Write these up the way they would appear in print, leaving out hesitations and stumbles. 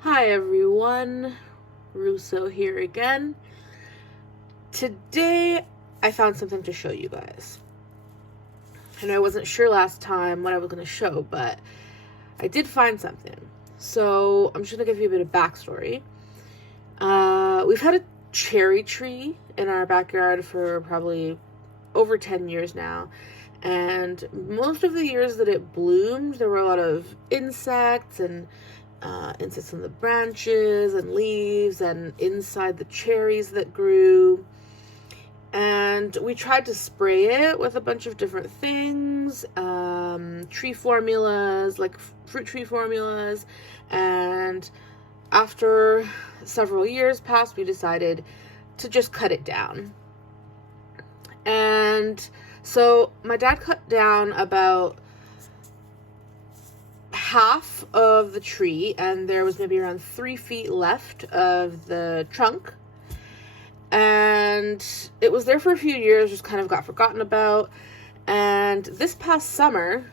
Hi everyone, Russo here again. Today I found something to show you guys. And I wasn't sure last time what I was going to show, but I did find something. So I'm just going to give you a bit of backstory. We've had a cherry tree in our backyard for probably over 10 years now. And most of the years that it bloomed, there were a lot of insects and insects on the branches and leaves and inside the cherries that grew. And we tried to spray it with a bunch of different things, tree formulas, like fruit tree formulas. And after several years passed, we decided to just cut it down. And so my dad cut down about half of the tree, and there was maybe around 3 feet left of the trunk. And it was there for a few years, just kind of got forgotten about. And this past summer,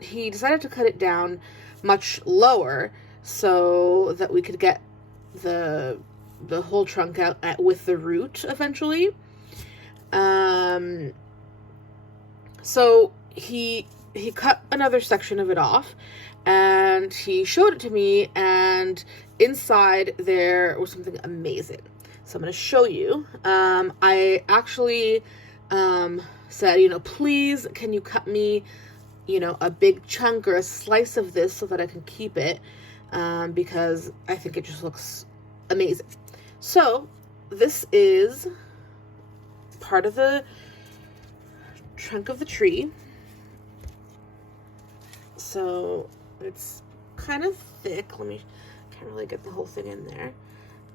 he decided to cut it down much lower so that we could get the whole trunk out with the root eventually. So he cut another section of it off, and he showed it to me, and inside there was something amazing. So I'm going to show you. I actually said, please, can you cut me, a big chunk or a slice of this so that I can keep it, because I think it just looks amazing. So this is part of the trunk of the tree. So it's kind of thick. Can't really get the whole thing in there,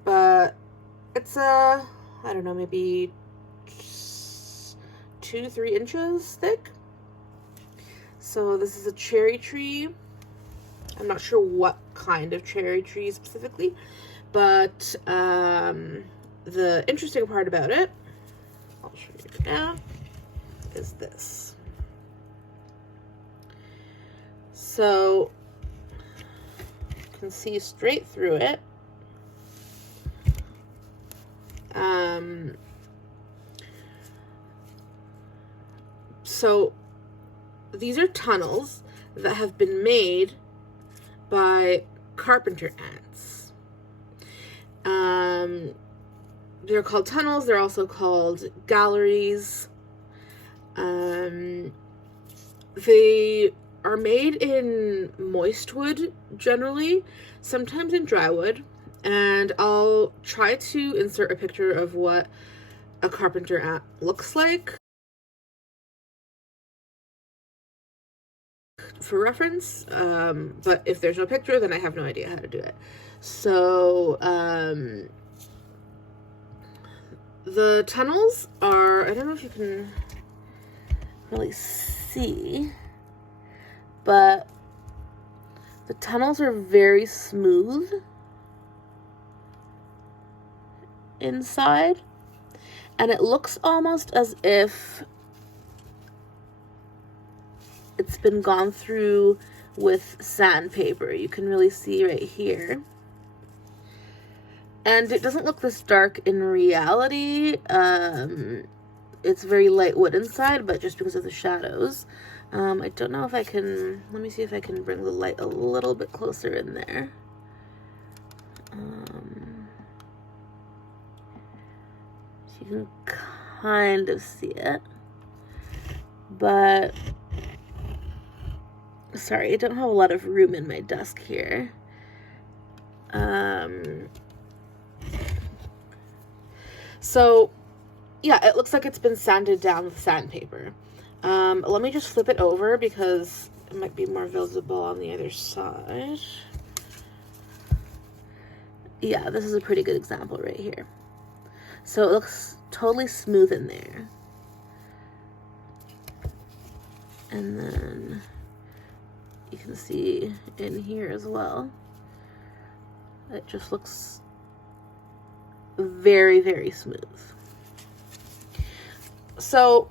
but it's I don't know, maybe 2-3 inches thick. So this is a cherry tree. I'm not sure what kind of cherry tree specifically, but the interesting part about it, I'll show you now, is this. So you can see straight through it. So these are tunnels that have been made by carpenter ants. They're called tunnels. They're also called galleries. They are made in moist wood generally, sometimes in dry wood, and I'll try to insert a picture of what a carpenter ant looks like for reference, but if there's no picture, then I have no idea how to do it. So the tunnels are, I don't know if you can really see, but the tunnels are very smooth inside, and it looks almost as if it's been gone through with sandpaper. You can really see right here. And it doesn't look this dark in reality. It's very light wood inside, but just because of the shadows. I don't know if I can, let me see if I can bring the light a little bit closer in there. So you can kind of see it. But, sorry, I don't have a lot of room in my desk here. So, yeah, it looks like it's been sanded down with sandpaper. Let me just flip it over because it might be more visible on the other side. Yeah, this is a pretty good example right here. So it looks totally smooth in there. And then you can see in here as well. It just looks very, very smooth. So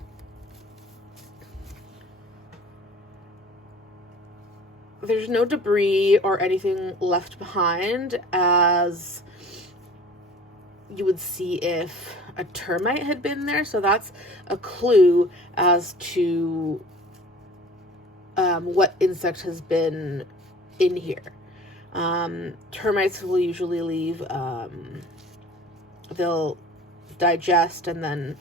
there's no debris or anything left behind, as you would see if a termite had been there. So that's a clue as to what insect has been in here. Termites will usually leave, they'll digest and then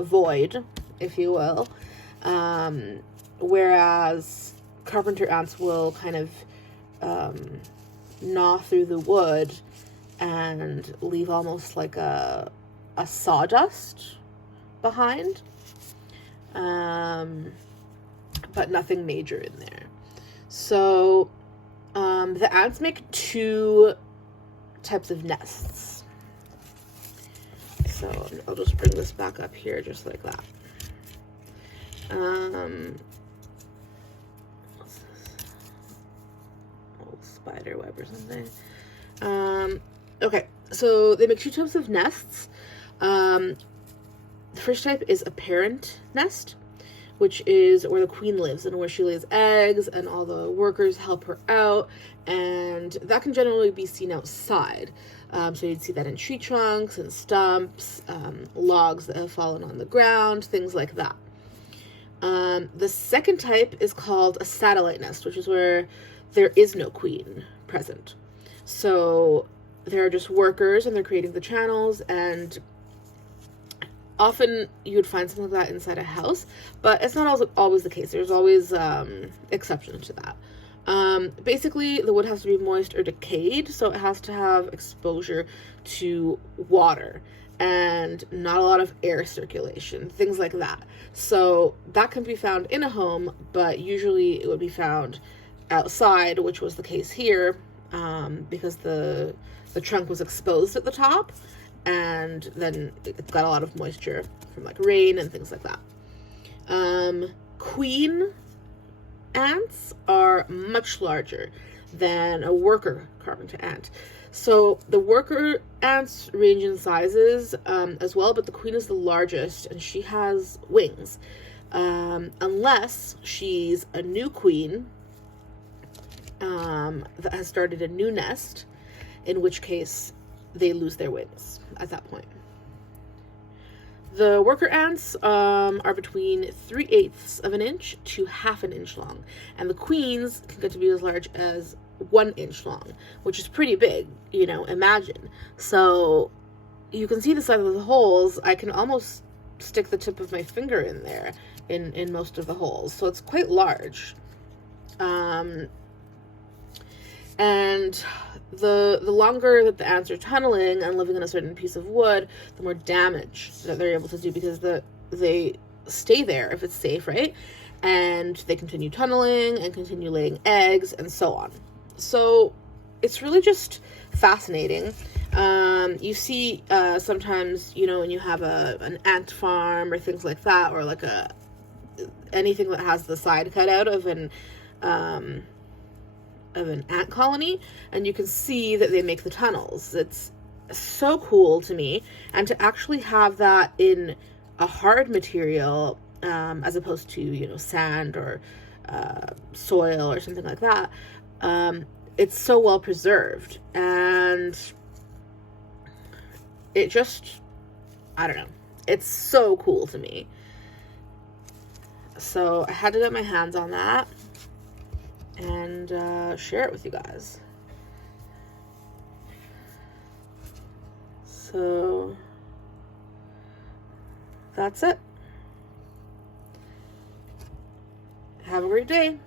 void, if you will. Whereas carpenter ants will kind of gnaw through the wood and leave almost like a sawdust behind. But nothing major in there. So the ants make two types of nests. So I'll just bring this back up here just like that. What's this? Oh, spider web or something. Okay, so they make two types of nests. The first type is a parent nest, which is where the queen lives and where she lays eggs and all the workers help her out, and that can generally be seen outside. So you'd see that in tree trunks and stumps, logs that have fallen on the ground, things like that. The second type is called a satellite nest, which is where there is no queen present. So there are just workers and they're creating the channels, and often you would find something like that inside a house, but it's not always the case. There's always exceptions to that. Basically, the wood has to be moist or decayed, so it has to have exposure to water and not a lot of air circulation, things like that. So that can be found in a home, but usually it would be found outside, which was the case here, because the trunk was exposed at the top, and then it's got a lot of moisture from like rain and things like that. Queen ants are much larger than a worker carpenter ant. So the worker ants range in sizes as well, but the queen is the largest, and she has wings. Unless she's a new queen that has started a new nest, in which case they lose their wings at that point. The worker ants are between 3/8 of an inch to 1/2 an inch long, and the queens can get to be as large as 1 inch long, which is pretty big, you know, imagine. So you can see the size of the holes. I can almost stick the tip of my finger in there in most of the holes, so it's quite large. And the longer that the ants are tunneling and living in a certain piece of wood, the more damage that they're able to do, because they stay there if it's safe, right? And they continue tunneling and continue laying eggs and so on. So it's really just fascinating. You see sometimes, you know, when you have an ant farm or things like that, or like anything that has the side cut out of an ant colony, and you can see that they make the tunnels. It's so cool to me, and to actually have that in a hard material as opposed to, you know, sand or soil or something like that. It's so well preserved, and it just, I don't know, it's so cool to me. So I had to get my hands on that and share it with you guys. So that's it. Have a great day.